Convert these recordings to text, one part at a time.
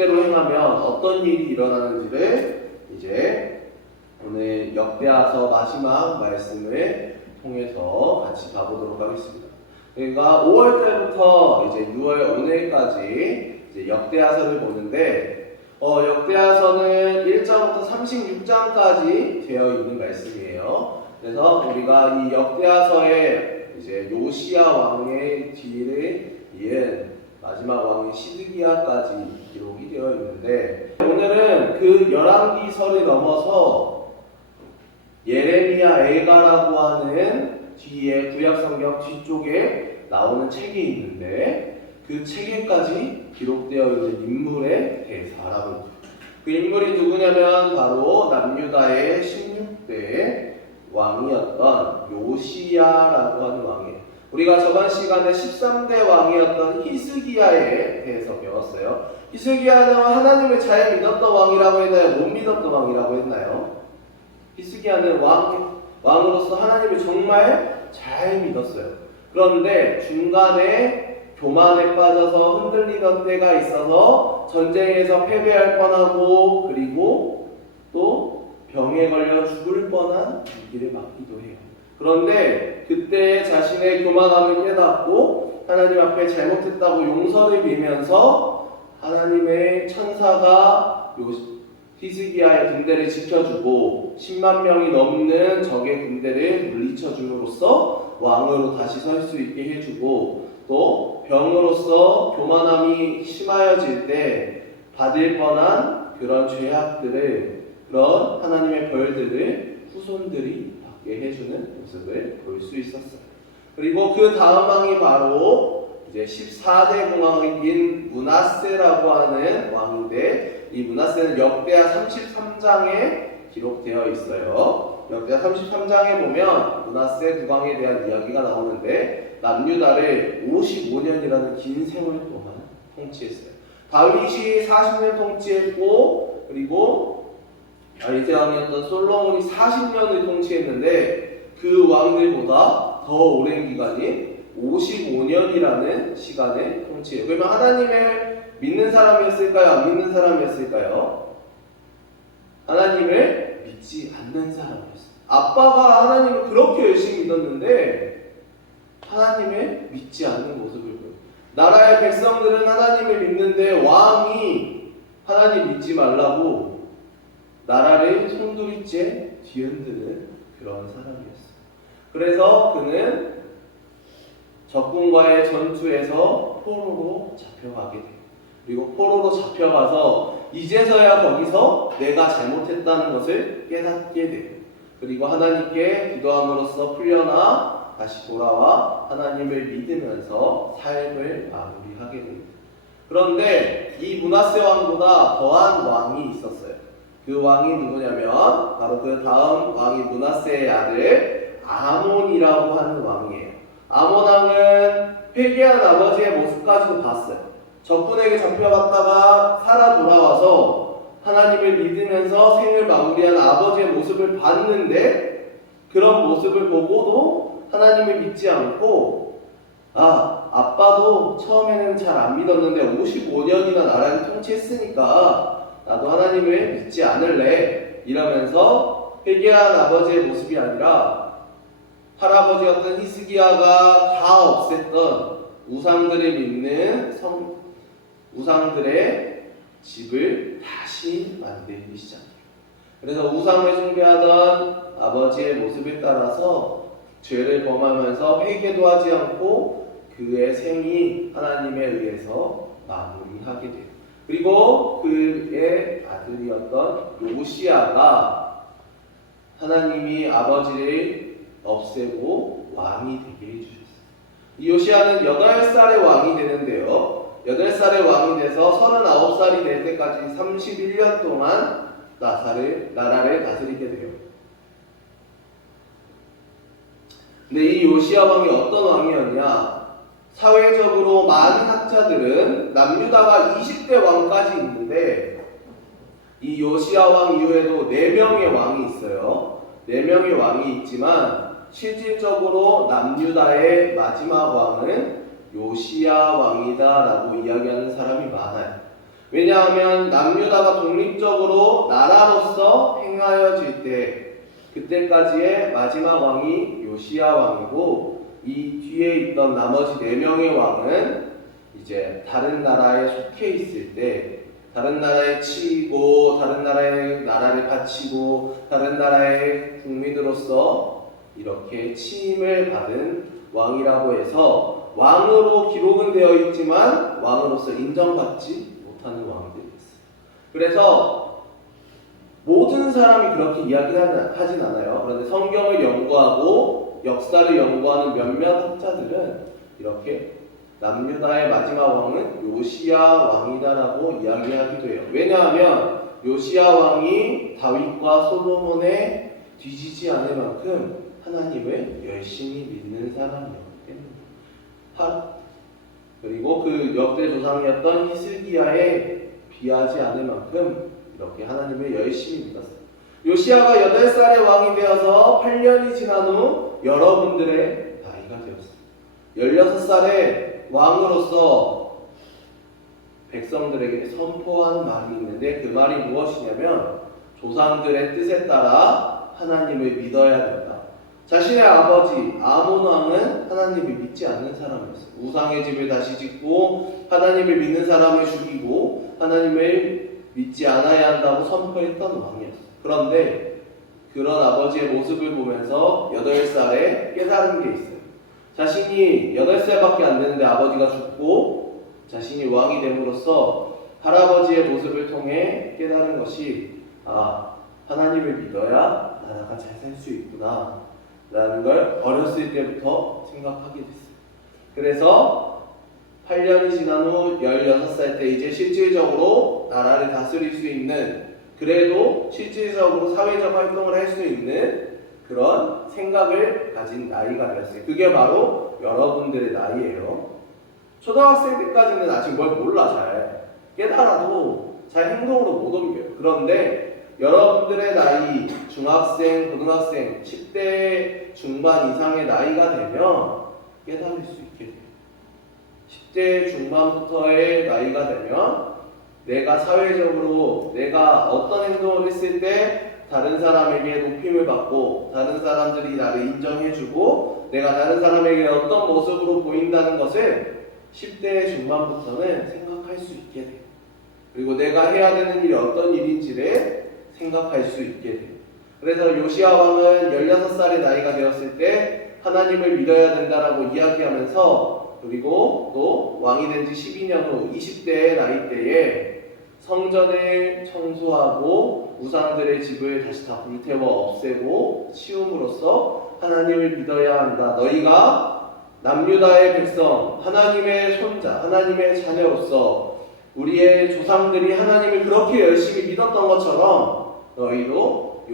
규칙대로 행하면 어떤 일이 일어나는지를 이제 오늘 역대하서 마지막 말씀을 통해서 같이 봐보도록 하겠습니다. 그러니까 5월 달부터 이제 6월 오늘까지 이제 역대하서를 보는데 역대하서는 1장부터 36장까지 되어 있는 말씀이에요. 그래서 우리가 이 역대하서의 이제 요시야 왕의 뒤를 이은 마지막 왕인 시드기야까지 기록이 되어 있는데, 오늘은 그 열왕기서를 넘어서 예레미야 에가라고 하는 뒤에 구약성경 뒤쪽에 나오는 책이 있는데, 그 책에까지 기록되어 있는 인물에 대해서 알아볼 거예요. 그 인물이 누구냐면 바로 남유다의 16대 왕이었던 요시야라고 하는 왕이에요. 우리가 저번 시간에 13대 왕이었던 히스기야에 대해서 배웠어요. 히스기야는 하나님을 잘 믿었던 왕이라고 했나요? 못 믿었던 왕이라고 했나요? 히스기야는 왕으로서 하나님을 정말 잘 믿었어요. 그런데 중간에 교만에 빠져서 흔들리던 때가 있어서 전쟁에서 패배할 뻔하고, 그리고 또 병에 걸려 죽을 뻔한 위기를 맞기도 해요. 그런데 그때 자신의 교만함을 깨닫고 하나님 앞에 잘못했다고 용서를 빌면서 하나님의 천사가 히스기야의 군대를 지켜주고 10만 명이 넘는 적의 군대를 물리쳐 줌으로써 왕으로 다시 설 수 있게 해주고, 또 병으로서 교만함이 심하여질 때 받을 뻔한 그런 죄악들을, 그런 하나님의 벌들을 후손들이 받게 해주는 모습을 볼 수 있었어요. 그리고 그 다음 왕이 바로 이제 14대 공왕인 므낫세라고 하는 왕인데, 이 므낫세는 역대하 33장에 기록되어 있어요. 역대하 33장에 보면 므낫세 국왕에 대한 이야기가 나오는데, 남유다를 55년이라는 긴 세월 동안 통치했어요. 다윗이 40년 통치했고, 그리고 다윗의 왕이었던 솔로몬이 40년을 통치했는데, 그 왕들보다 더 오랜 기간이 55년이라는 시간을 통치해요. 그러면 하나님을 믿는 사람이었을까요? 안 믿는 사람이었을까요? 하나님을 믿지 않는 사람이었어요. 아빠가 하나님을 그렇게 열심히 믿었는데 하나님을 믿지 않는 모습을 보여요. 나라의 백성들은 하나님을 믿는데 왕이 하나님 믿지 말라고 나라를 송두리째 뒤흔드는 그런 사람이었어요. 그래서 그는 적군과의 전투에서 포로로 잡혀가게 돼요. 그리고 포로로 잡혀가서 이제서야 거기서 내가 잘못했다는 것을 깨닫게 돼요. 그리고 하나님께 기도함으로써 풀려나 다시 돌아와 하나님을 믿으면서 삶을 마무리하게 됩니다. 그런데 이 므낫세 왕보다 더한 왕이 있었어요. 그 왕이 누구냐면 바로 그 다음 왕이 므낫세의 아들 아몬이라고 하는 왕이에요. 아몬 왕은 회개한 아버지의 모습까지도 봤어요. 적군에게 잡혀갔다가 살아 돌아와서 하나님을 믿으면서 생을 마무리한 아버지의 모습을 봤는데, 그런 모습을 보고도 하나님을 믿지 않고, 아빠도 처음에는 잘 안 믿었는데 55년이나 나라를 통치했으니까 나도 하나님을 믿지 않을래, 이러면서 회개한 아버지의 모습이 아니라 할아버지였던 히스기야가 다 없앴던 우상들을 믿는 우상들의 집을 다시 만들기 시작해요. 그래서 우상을 숭배하던 아버지의 모습을 따라서 죄를 범하면서 회개도 하지 않고 그의 생이 하나님에 의해서 마무리하게 돼요. 그리고 그의 아들이었던 요시야가 하나님이 아버지를 없애고 왕이 되게 해주셨어요. 이 요시야는 8살의 왕이 되는데요. 8살의 왕이 돼서 39살이 될 때까지 31년 동안 나라를 다스리게 돼요. 근데 이 요시야 왕이 어떤 왕이었냐? 사회적으로 많은 학자들은 남유다가 20대 왕까지 있는데, 이 요시야 왕 이후에도 4명의 왕이 있어요. 4명의 왕이 있지만 실질적으로 남유다의 마지막 왕은 요시야 왕이다 라고 이야기하는 사람이 많아요. 왜냐하면 남유다가 독립적으로 나라로서 행하여질 때 그때까지의 마지막 왕이 요시야 왕이고 이 뒤에 있던 나머지 4명의 왕은 이제 다른 나라에 속해 있을 때 다른 나라에 치이고 다른 나라의 나라를 바치고 다른 나라의 국민으로서 이렇게 치임을 받은 왕이라고 해서 왕으로 기록은 되어 있지만 왕으로서 인정받지 못하는 왕들이 있어요. 그래서 모든 사람이 그렇게 이야기하진 않아요. 그런데 성경을 연구하고 역사를 연구하는 몇몇 학자들은 이렇게 남유다의 마지막 왕은 요시야 왕이다라고 이야기하기도 해요. 왜냐하면 요시야 왕이 다윗과 솔로몬에 뒤지지 않을 만큼 하나님을 열심히 믿는 사람이었기 때문입니다. 그리고 그 역대 조상이었던 히스기야에 비하지 않을 만큼 이렇게 하나님을 열심히 믿었어요. 요시야가 8살의 왕이 되어서 8년이 지난 후 여러분들의 나이가 되었어요. 16살에 왕으로서 백성들에게 선포하는 말이 있는데 그 말이 무엇이냐면 조상들의 뜻에 따라 하나님을 믿어야 된다. 자신의 아버지 아몬 왕은 하나님을 믿지 않는 사람이었어요. 우상의 집을 다시 짓고 하나님을 믿는 사람을 죽이고 하나님을 믿지 않아야 한다고 선포했던 왕이었어요. 그런데 그런 아버지의 모습을 보면서 8살에 깨달은 게 있어요. 자신이 8살밖에 안 되는데 아버지가 죽고 자신이 왕이 됨으로써 할아버지의 모습을 통해 깨달은 것이 하나님을 믿어야 나라가 잘 살 수 있구나 라는 걸 어렸을 때부터 생각하게 됐어요. 그래서 8년이 지난 후 16살 때 이제 실질적으로 나라를 다스릴 수 있는 그래도 실질적으로 사회적 활동을 할 수 있는 그런 생각을 가진 나이가 되었어요. 그게 바로 여러분들의 나이예요. 초등학생 때까지는 아직 뭘 몰라 잘. 깨달아도 잘 행동으로 못 옮겨요. 그런데 여러분들의 나이, 중학생, 고등학생, 10대 중반 이상의 나이가 되면 깨달을 수 있게 돼요. 10대 중반부터의 나이가 되면 내가 사회적으로 내가 어떤 행동을 했을 때 다른 사람에게 높임을 받고 다른 사람들이 나를 인정해주고 내가 다른 사람에게 어떤 모습으로 보인다는 것을 10대 중반부터는 생각할 수 있게 돼요. 그리고 내가 해야 되는 일이 어떤 일인지를 생각할 수 있게 돼요. 그래서 요시야 왕은 16살의 나이가 되었을 때 하나님을 믿어야 된다라고 이야기하면서 그리고 또 왕이 된 지 12년 후 20대의 나이 때에 성전을 청소하고 우상들의 집을 다시 다 불태워 없애고 치움으로써 하나님을 믿어야 한다. 너희가 남유다의 백성, 하나님의 손자, 하나님의 자녀로서 우리의 조상들이 하나님을 그렇게 열심히 믿었던 것처럼 너희도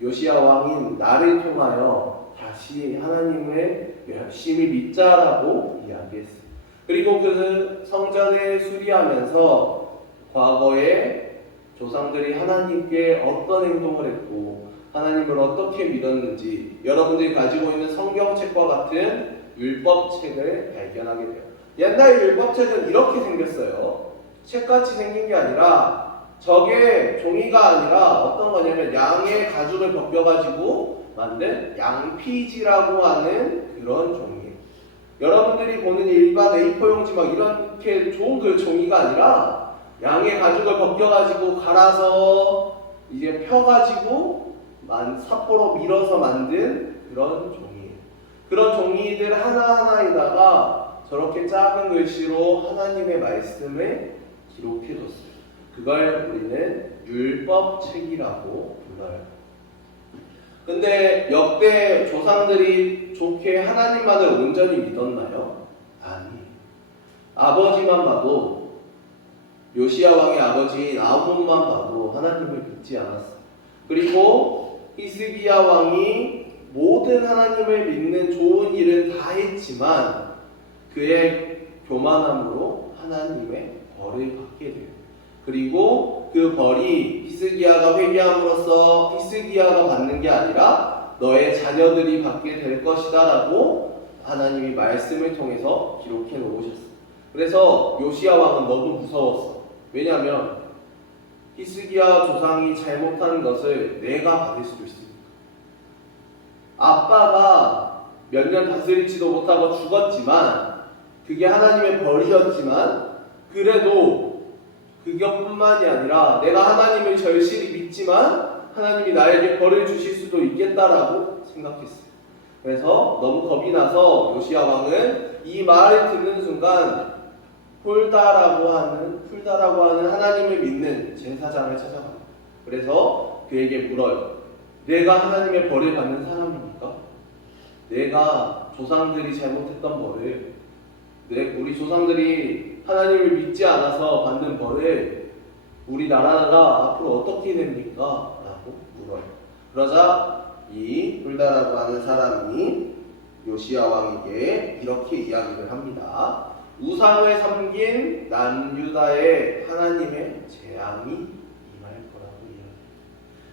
요시야 왕인 나를 통하여 다시 하나님을 열심히 믿자라고 이야기했어요. 그리고 그 성전을 수리하면서 과거에 조상들이 하나님께 어떤 행동을 했고 하나님을 어떻게 믿었는지 여러분들이 가지고 있는 성경책과 같은 율법책을 발견하게 돼요. 옛날 율법책은 이렇게 생겼어요. 책같이 생긴 게 아니라 저게 종이가 아니라 어떤 거냐면 양의 가죽을 벗겨가지고 만든 양피지라고 하는 그런 종이에요. 여러분들이 보는 일반 A4 용지 막 이렇게 좋은 그 종이가 아니라 양의 가죽을 벗겨가지고 갈아서 이제 펴가지고 사포로 밀어서 만든 그런 종이에요. 그런 종이들 하나하나에다가 저렇게 작은 글씨로 하나님의 말씀을 기록해뒀어요. 그걸 우리는 율법책이라고 불러요. 근데 역대 조상들이 좋게 하나님만을 온전히 믿었나요? 아니에요. 아버지만 봐도 요시야 왕의 아버지인 아몬만 봐도 하나님을 믿지 않았어요. 그리고 히스기야 왕이 모든 하나님을 믿는 좋은 일은 다 했지만 그의 교만함으로 하나님의 벌을 받게 돼요. 그리고 그 벌이 히스기야가 회개함으로써 히스기야가 받는 게 아니라 너의 자녀들이 받게 될 것이다 라고 하나님이 말씀을 통해서 기록해 놓으셨어요. 그래서 요시야 왕은 너무 무서웠어. 왜냐하면 히스기야 조상이 잘못한 것을 내가 받을 수도 있습니다. 아빠가 몇 년 다스리지도 못하고 죽었지만 그게 하나님의 벌이었지만 그래도 그것뿐만이 아니라 내가 하나님을 절실히 믿지만 하나님이 나에게 벌을 주실 수도 있겠다라고 생각했어요. 그래서 너무 겁이 나서 요시야 왕은 이 말을 듣는 순간 훌다라고 하는 하나님을 믿는 제사장을 찾아갑니다. 그래서 그에게 물어요. 내가 하나님의 벌을 받는 사람입니까? 내가 조상들이 잘못했던 벌을, 우리 조상들이 하나님을 믿지 않아서 받는 벌을 우리나라가 앞으로 어떻게 됩니까? 라고 물어요. 그러자 이 훌다라고 하는 사람이 요시야 왕에게 이렇게 이야기를 합니다. 우상을 섬긴 남유다의 하나님의 재앙이 임할 거라고 이야기해요.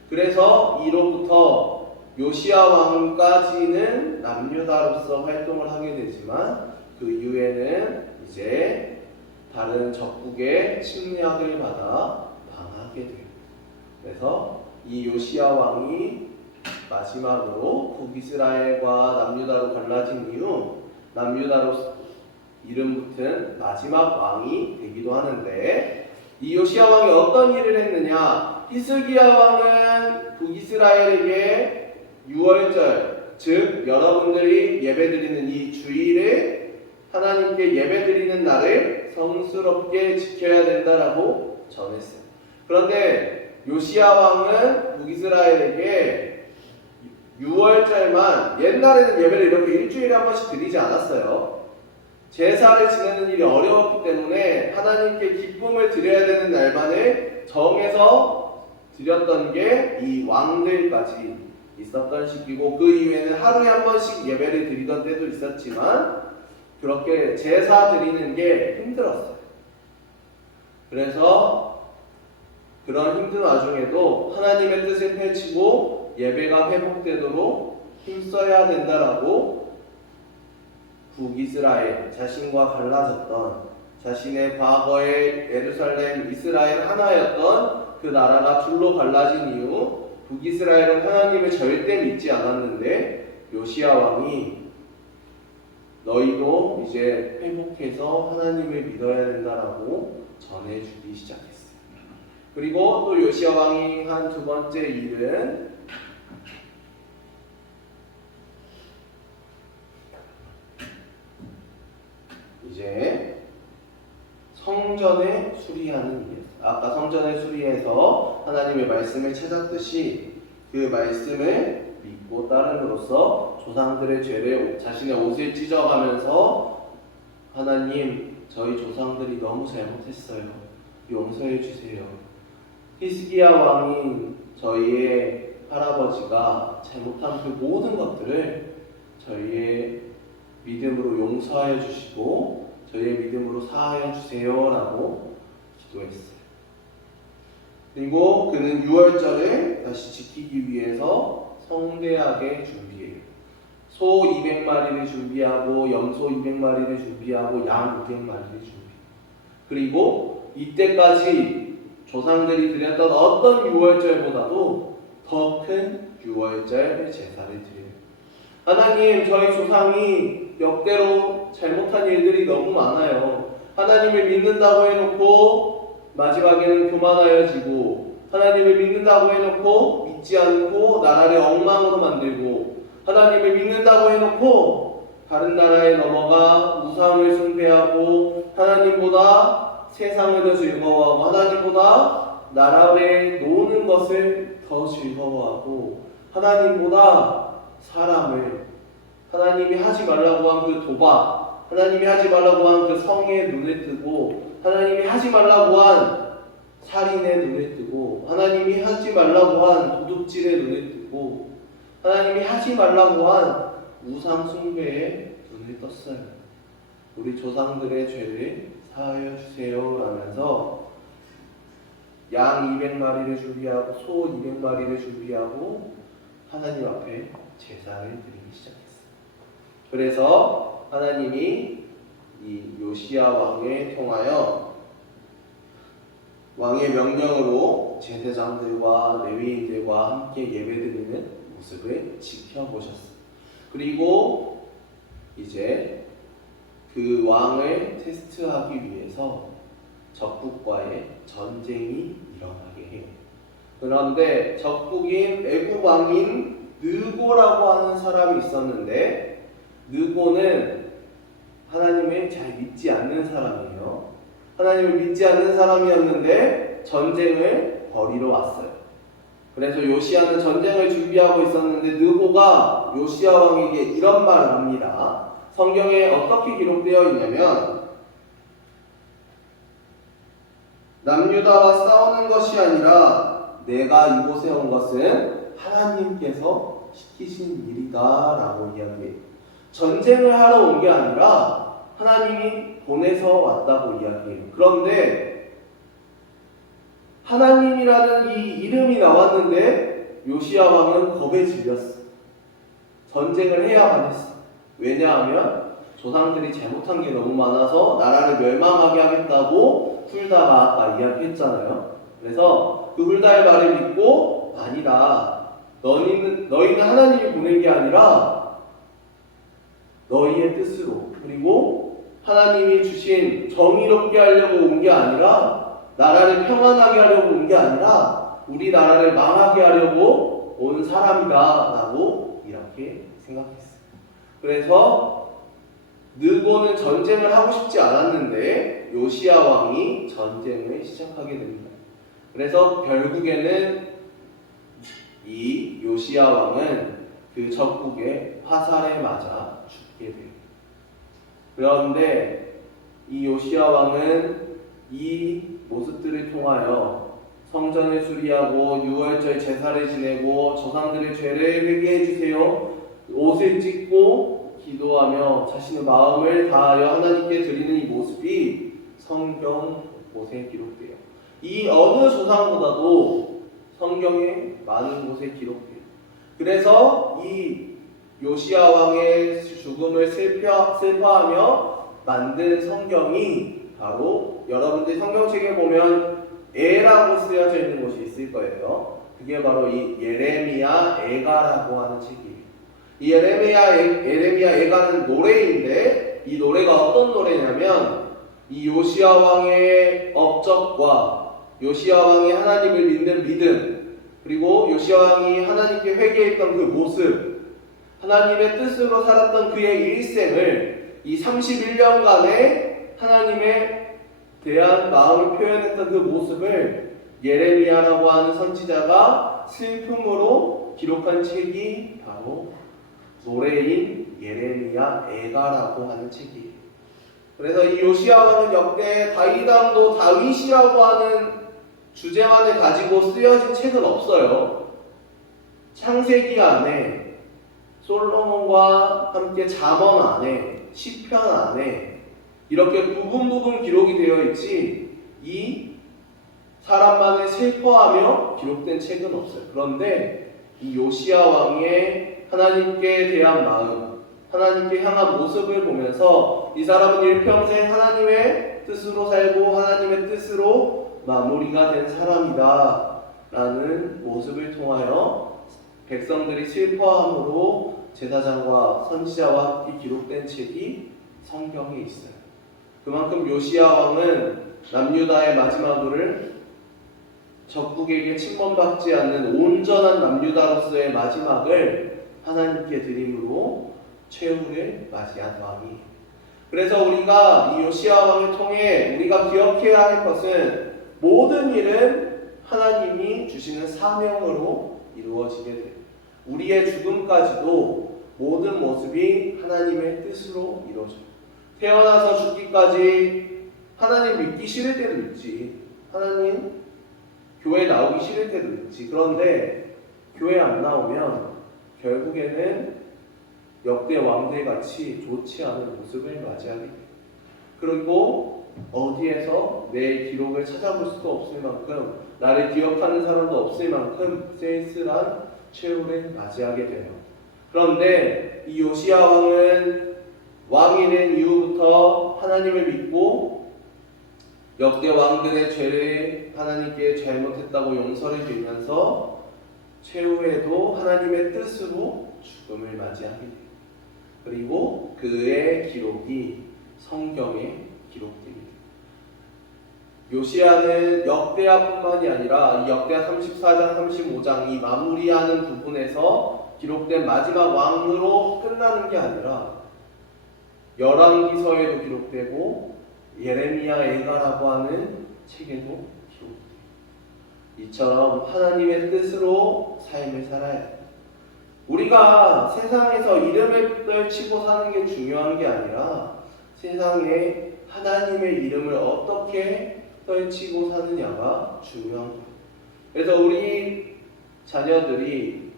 그래서 이로부터 요시야 왕까지는 남유다로서 활동을 하게 되지만 그 이후에는 이제 다른 적국의 침략을 받아 망하게 됩니다. 그래서 이 요시야 왕이 마지막으로 북이스라엘과 남유다로 갈라진 이후 남유다로 이름 붙은 마지막 왕이 되기도 하는데, 이 요시야 왕이 어떤 일을 했느냐? 히스기야 왕은 북이스라엘에게 유월절, 즉 여러분들이 예배드리는 이 주일에 하나님께 예배드리는 날을 성스럽게 지켜야 된다라고 전했어요. 그런데 요시야 왕은 북이스라엘에게 유월절만, 옛날에는 예배를 이렇게 일주일에 한 번씩 드리지 않았어요. 제사를 지내는 일이 어려웠기 때문에 하나님께 기쁨을 드려야 되는 날만을 정해서 드렸던 게 이 왕들까지 있었던 시기고, 그 이후에는 하루에 한 번씩 예배를 드리던 때도 있었지만 그렇게 제사 드리는 게 힘들었어요. 그래서 그런 힘든 와중에도 하나님의 뜻을 펼치고 예배가 회복되도록 힘써야 된다라고 북이스라엘, 자신과 갈라졌던, 자신의 과거의 예루살렘, 이스라엘 하나였던 그 나라가 둘로 갈라진 이후 북이스라엘은 하나님을 절대 믿지 않았는데 요시야 왕이 너희도 이제 회복해서 하나님을 믿어야 된다라고 전해주기 시작했어요. 그리고 또 요시야 왕이 한 두 번째 일은 이제 성전을 수리하는 일이었어요. 아까 성전을 수리해서 하나님의 말씀을 찾았듯이 그 말씀을 믿고 따름으로써 조상들의 죄를 자신의 옷을 찢어가면서 하나님, 저희 조상들이 너무 잘못했어요. 용서해 주세요. 히스기야 왕인 저희의 할아버지가 잘못한 그 모든 것들을 저희의 믿음으로 용서하여 주시고 저희의 믿음으로 사하여 주세요라고 기도했어요. 그리고 그는 유월절을 다시 지키기 위해서 성대하게 준비해요. 소 200마리를 준비하고 염소 200마리를 준비하고 양 200마리를 준비해요. 그리고 이때까지 조상들이 드렸던 어떤 유월절보다도 더 큰 유월절 제사를 드려요. 하나님, 저희 조상이 역대로 잘못한 일들이 너무 많아요. 하나님을 믿는다고 해놓고 마지막에는 교만하여지고, 하나님을 믿는다고 해놓고 믿지 않고 나라를 엉망으로 만들고, 하나님을 믿는다고 해놓고 다른 나라에 넘어가 우상을 숭배하고, 하나님보다 세상을 더 즐거워하고, 하나님보다 나라에 노는 것을 더 즐거워하고, 하나님보다 사람을, 하나님이 하지 말라고 한 그 도박, 하나님이 하지 말라고 한 그 성에 눈을 뜨고, 하나님이 하지 말라고 한 살인에 눈을 뜨고, 하나님이 하지 말라고 한 도둑질에 눈을 뜨고, 하나님이 하지 말라고 한 우상 숭배에 눈을 떴어요. 우리 조상들의 죄를 사하여 주세요 라면서 양 200마리를 준비하고 소 200마리를 준비하고 하나님 앞에 제사를 드리기 시작했어요. 그래서 하나님이 이 요시야 왕에 통하여 왕의 명령으로 제사장들과 레위인들과 함께 예배드리는 모습을 지켜보셨어요. 그리고 이제 그 왕을 테스트하기 위해서 적국과의 전쟁이 일어나게 해요. 그런데 적국인 애굽 왕인 느고라고 하는 사람이 있었는데, 느고는 하나님을 잘 믿지 않는 사람이에요. 하나님을 믿지 않는 사람이었는데 전쟁을 벌이러 왔어요. 그래서 요시야는 전쟁을 준비하고 있었는데 느고가 요시야 왕에게 이런 말을 합니다. 성경에 어떻게 기록되어 있냐면, 남유다와 싸우는 것이 아니라 내가 이곳에 온 것은 하나님께서 시키신 일이다 라고 이야기해요. 전쟁을 하러 온 게 아니라 하나님이 보내서 왔다고 이야기해요. 그런데 하나님이라는 이 이름이 나왔는데 요시야 왕은 겁에 질렸어. 전쟁을 해야만 했어. 왜냐하면 조상들이 잘못한 게 너무 많아서 나라를 멸망하게 하겠다고 훌다가 아까 이야기했잖아요. 그래서 그 훌다의 말을 믿고, 아니다, 너희는 하나님이 보낸 게 아니라 너희의 뜻으로, 그리고 하나님이 주신 정의롭게 하려고 온 게 아니라, 나라를 평안하게 하려고 온 게 아니라 우리 나라를 망하게 하려고 온 사람이다 라고 이렇게 생각했어요. 그래서 느고는 전쟁을 하고 싶지 않았는데 요시야 왕이 전쟁을 시작하게 됩니다. 그래서 결국에는 이 요시야 왕은 그 적국의 화살에 맞아 죽게 돼요. 그런데 이 요시야 왕은 이 모습들을 통하여 성전을 수리하고 유월절 제사를 지내고 조상들의 죄를 회개해 주세요, 옷을 찢고 기도하며 자신의 마음을 다하여 하나님께 드리는 이 모습이 성경 곳에 기록돼요. 이 어느 조상보다도 성경에 많은 곳에 기록돼요. 그래서 이 요시야 왕의 죽음을 슬퍼하며 만든 성경이 바로, 여러분들 성경책에 보면 에라고 쓰여져 있는 곳이 있을 거예요. 그게 바로 이 예레미야 애가라고 하는 책이에요. 이 예레미야 애가는 노래인데, 이 노래가 어떤 노래냐면 이 요시야 왕의 업적과 요시야 왕이 하나님을 믿는 믿음, 그리고 요시야 왕이 하나님께 회개했던 그 모습, 하나님의 뜻으로 살았던 그의 일생을 이 31년간의 하나님에 대한 마음을 표현했던 그 모습을 예레미야라고 하는 선지자가 슬픔으로 기록한 책이 바로 노래인 예레미야 애가라고 하는 책이에요. 그래서 이 요시야 왕은 역대 다윗왕도 다윗이라고 하는 주제만을 가지고 쓰여진 책은 없어요. 창세기 안에, 솔로몬과 함께 잠언 안에, 시편 안에 이렇게 부분 기록이 되어 있지, 이 사람만을 슬퍼하며 기록된 책은 없어요. 그런데 이 요시야 왕의 하나님께 대한 마음, 하나님께 향한 모습을 보면서 이 사람은 일평생 하나님의 뜻으로 살고 하나님의 뜻으로 마무리가 된 사람이다 라는 모습을 통하여 백성들이 슬퍼함으로 제사장과 선지자와 함께 기록된 책이 성경에 있어요. 그만큼 요시야 왕은 남유다의 마지막을, 적국에게 침범받지 않는 온전한 남유다로서의 마지막을 하나님께 드림으로 최후를 맞이한 왕이에요. 그래서 우리가 이 요시야 왕을 통해 우리가 기억해야 할 것은, 모든 일은 하나님이 주시는 사명으로 이루어지게 돼요. 우리의 죽음까지도 모든 모습이 하나님의 뜻으로 이루어져요. 태어나서 죽기까지 하나님 믿기 싫을 때도 있지, 하나님 교회 나오기 싫을 때도 있지. 그런데 교회 안 나오면 결국에는 역대 왕들 같이 좋지 않은 모습을 맞이하게 돼요. 그리고 어디에서 내 기록을 찾아볼 수도 없을 만큼, 나를 기억하는 사람도 없을 만큼 쓸쓸한 최후를 맞이하게 돼요. 그런데 이 요시야 왕은 왕이 된 이후부터 하나님을 믿고 역대 왕들의 죄를 하나님께 잘못했다고 용서를 빌면서 최후에도 하나님의 뜻으로 죽음을 맞이하게 돼요. 그리고 그의 기록이 성경에 기록됩니다. 요시야는 역대하뿐만이 아니라 이 역대하 34장, 35장 이 마무리하는 부분에서 기록된 마지막 왕으로 끝나는 게 아니라 열왕기서에도 기록되고 예레미야 애가라고 하는 책에도 기록돼요. 이처럼 하나님의 뜻으로 삶을 살아야 해요. 우리가 세상에서 이름을 떨치고 사는 게 중요한 게 아니라 세상에 하나님의 이름을 어떻게 떨치고 사느냐가 중요한 거예요. 그래서 우리 자녀들이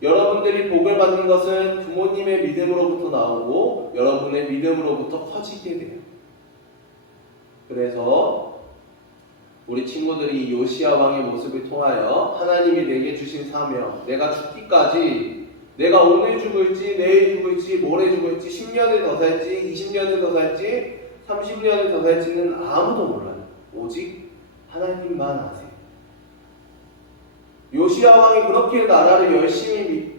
여러분들이 복을 받는 것은 부모님의 믿음으로부터 나오고 여러분의 믿음으로부터 커지게 돼요. 그래서 우리 친구들이 요시야 왕의 모습을 통하여 하나님이 내게 주신 사명, 내가 죽기까지 내가 오늘 죽을지 내일 죽을지 모레 죽을지 10년을 더 살지 20년을 더 살지 30년을 더 살지는 아무도 몰라요. 오직 하나님만 아세요. 요시야 왕이 그렇게 나라를 열심히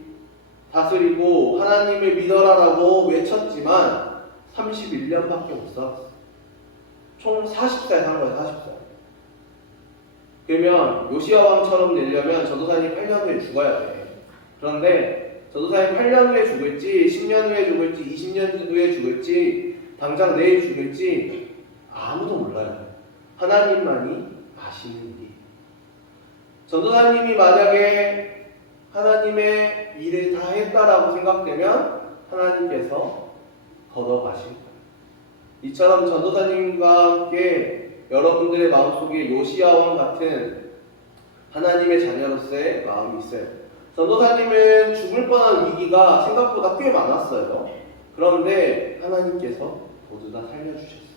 다스리고 하나님을 믿어라라고 외쳤지만 31년밖에 못 살았어요. 총 40살 산 거예요. 40살. 그러면 요시야 왕처럼 되려면 전도사님 8년 후에 죽어야 돼. 그런데 전도사님 8년 후에 죽을지 10년 후에 죽을지 20년 후에 죽을지 당장 내일 죽을지 아무도 몰라요. 하나님만이 아시는 일이에요. 전도사님이 만약에 하나님의 일을 다 했다라고 생각되면 하나님께서 걷어가실 거예요. 이처럼 전도사님과 함께 여러분들의 마음속에 요시야 왕 같은 하나님의 자녀로서의 마음이 있어요. 전도사님은 죽을 뻔한 위기가 생각보다 꽤 많았어요. 그런데 하나님께서 모두 다 살려주셨어요.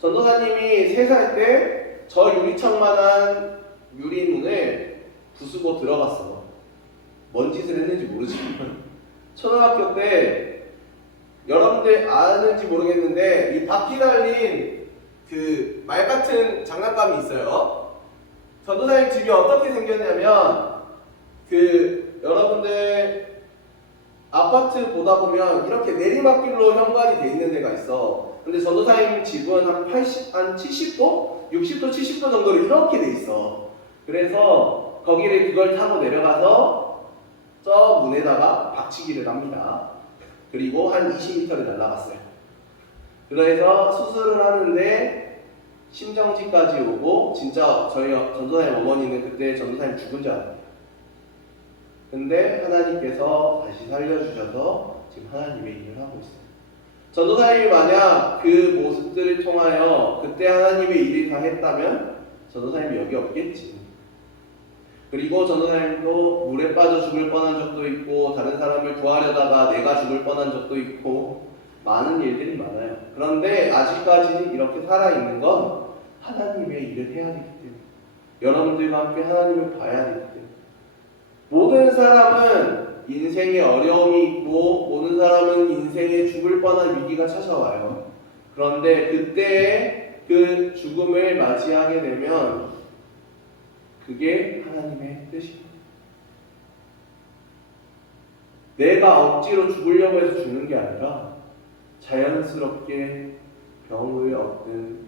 전도사님이 3살 때 저 유리창만한 유리문을 부수고 들어갔어요. 뭔 짓을 했는지 모르지만 초등학교 때 여러분들 아는지 모르겠는데 이 바퀴 달린 그 말 같은 장난감이 있어요. 전도사님 집이 어떻게 생겼냐면 그 여러분들 아파트 보다 보면 이렇게 내리막길로 현관이 돼 있는 데가 있어. 근데 전도사님 집은 한 70도? 60도, 70도 정도로 이렇게 돼 있어. 그래서 거기를 그걸 타고 내려가서 저 문에다가 박치기를 합니다. 그리고 한 20m를 날아갔어요. 그래서 수술을 하는데 심정지까지 오고 진짜 저희 전도사님 어머니는 그때 전도사님 죽은 줄 알았어요. 근데 하나님께서 다시 살려주셔서 지금 하나님의 일을 하고 있어요. 전도사님이 만약 그 모습들을 통하여 그때 하나님의 일을 다 했다면 전도사님이 여기 없겠지. 그리고 전도사님도 물에 빠져 죽을 뻔한 적도 있고 다른 사람을 구하려다가 내가 죽을 뻔한 적도 있고 많은 일들이 많아요. 그런데 아직까지 이렇게 살아있는 건 하나님의 일을 해야 되기 때문에 여러분들과 함께 하나님을 봐야 되기 때문에 모든 사람은 인생에 어려움이 있고 모든 사람은 인생에 죽을 뻔한 위기가 찾아와요. 그런데 그때 그 죽음을 맞이하게 되면 그게 하나님의 뜻입니다. 내가 억지로 죽으려고 해서 죽는 게 아니라 자연스럽게 병을 얻든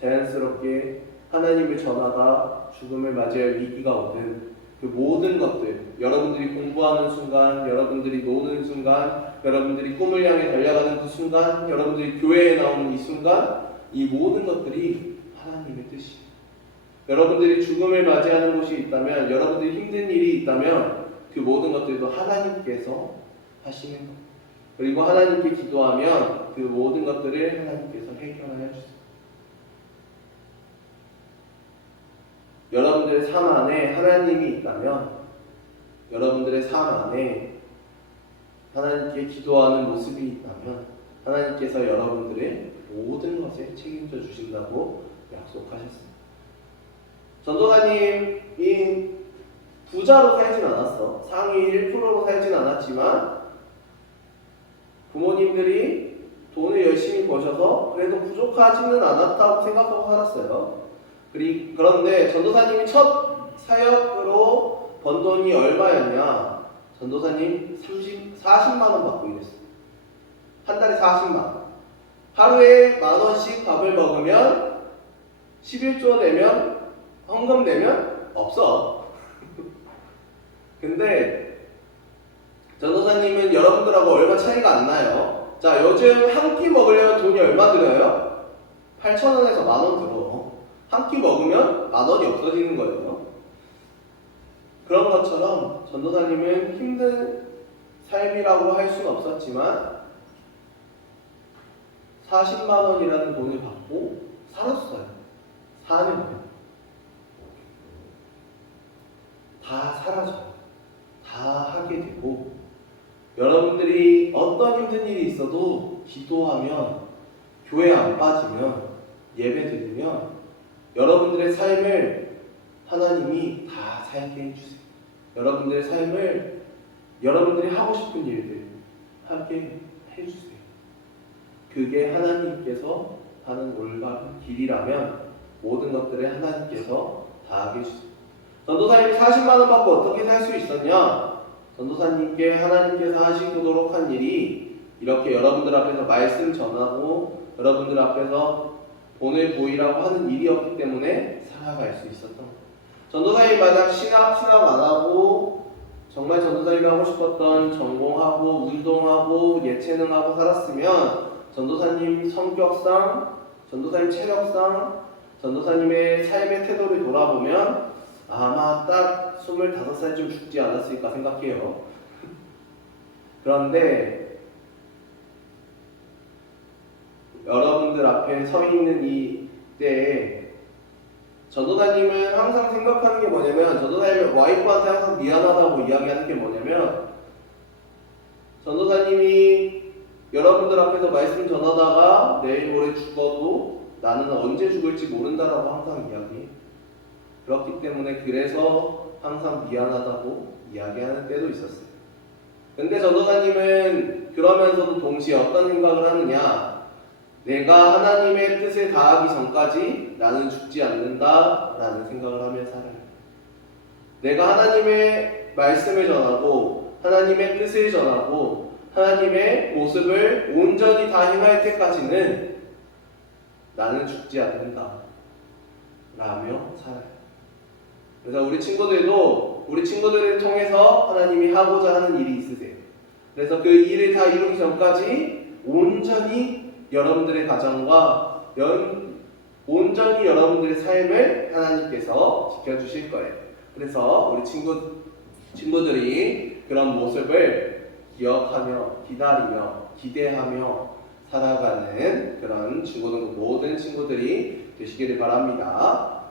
자연스럽게 하나님을 전하다 죽음을 맞이할 위기가 오든 그 모든 것들 여러분들이 공부하는 순간, 여러분들이 노는 순간, 여러분들이 꿈을 향해 달려가는 그 순간, 여러분들이 교회에 나오는 이 순간 이 모든 것들이 하나님의 뜻이에요. 여러분들이 죽음을 맞이하는 곳이 있다면 여러분들이 힘든 일이 있다면 그 모든 것들도 하나님께서 하시는 거예요. 그리고 하나님께 기도하면 그 모든 것들을 하나님께서 해결하여 주세요. 여러분들의 삶 안에 하나님이 있다면 여러분들의 삶 안에 하나님께 기도하는 모습이 있다면 하나님께서 여러분들의 모든 것을 책임져 주신다고 약속하셨습니다. 전도사님이 부자로 살진 않았어. 상위 1%로 살진 않았지만 부모님들이 돈을 열심히 버셔서 그래도 부족하지는 않았다고 생각하고 살았어요. 그런데 전도사님이 첫 사역으로 번 돈이 얼마였냐? 전도사님 40만 원 받고 일했어요. 한 달에 40만 원. 하루에 10,000원씩 밥을 먹으면 11조 내면 헌금 내면 없어. 근데 전도사님은 여러분들하고 얼마 차이가 안 나요. 자, 요즘 한 끼 먹으려면 돈이 얼마 들어요? 8,000원에서 10,000원 들어. 한 끼 먹으면 10,000원이 없어지는 거예요. 그런 것처럼 전도사님은 힘든 삶이라고 할 수는 없었지만 40만 원이라는 돈을 받고 살았어요. 4년간. 다 사라져요. 다 하게 되고, 여러분들이 어떤 힘든 일이 있어도 기도하면, 교회 안 빠지면, 예배 드리면 여러분들의 삶을 하나님이 다 살게 해주세요. 여러분들의 삶을 여러분들이 하고 싶은 일들 하게 해주세요. 그게 하나님께서 하는 올바른 길이라면 모든 것들을 하나님께서 다 하게 해주세요. 전도사님이 40만 원 받고 어떻게 살 수 있었냐? 전도사님께 하나님께서 하시도록 한 일이 이렇게 여러분들 앞에서 말씀 전하고 여러분들 앞에서 본을 보이라고 하는 일이었기 때문에 살아갈 수 있었던 거예요. 전도사님 만약 신학 안 하고 정말 전도사님이 하고 싶었던 전공하고 운동하고 예체능하고 살았으면 전도사님 성격상, 전도사님 체력상, 전도사님의 삶의 태도를 돌아보면 아마 딱 25살쯤 죽지 않았을까 생각해요. 그런데 여러분들 앞에 서 있는 이때에 전도사님은 항상 생각하는 게 뭐냐면, 전도사님은 와이프한테 항상 미안하다고 이야기하는 게 뭐냐면, 전도사님이 여러분들 앞에서 말씀 전하다가 내일 모레 죽어도 나는 언제 죽을지 모른다라고 항상 이야기해요. 그렇기 때문에 그래서 항상 미안하다고 이야기하는 때도 있었어요. 근데 전도사님은 그러면서도 동시에 어떤 생각을 하느냐, 내가 하나님의 뜻을 다하기 전까지 나는 죽지 않는다라는 생각을 하며 살아요. 내가 하나님의 말씀을 전하고 하나님의 뜻을 전하고 하나님의 모습을 온전히 다 행할 때까지는 나는 죽지 않는다 라며 살아요. 그래서 우리 친구들을 통해서 하나님이 하고자 하는 일이 있으세요. 그래서 그 일을 다 이루기 전까지 온전히 여러분들의 가정과 온전히 여러분들의 삶을 하나님께서 지켜주실 거예요. 그래서 우리 친구들이 그런 모습을 기억하며 기다리며 기대하며 살아가는 그런 모든 친구들이 되시기를 바랍니다.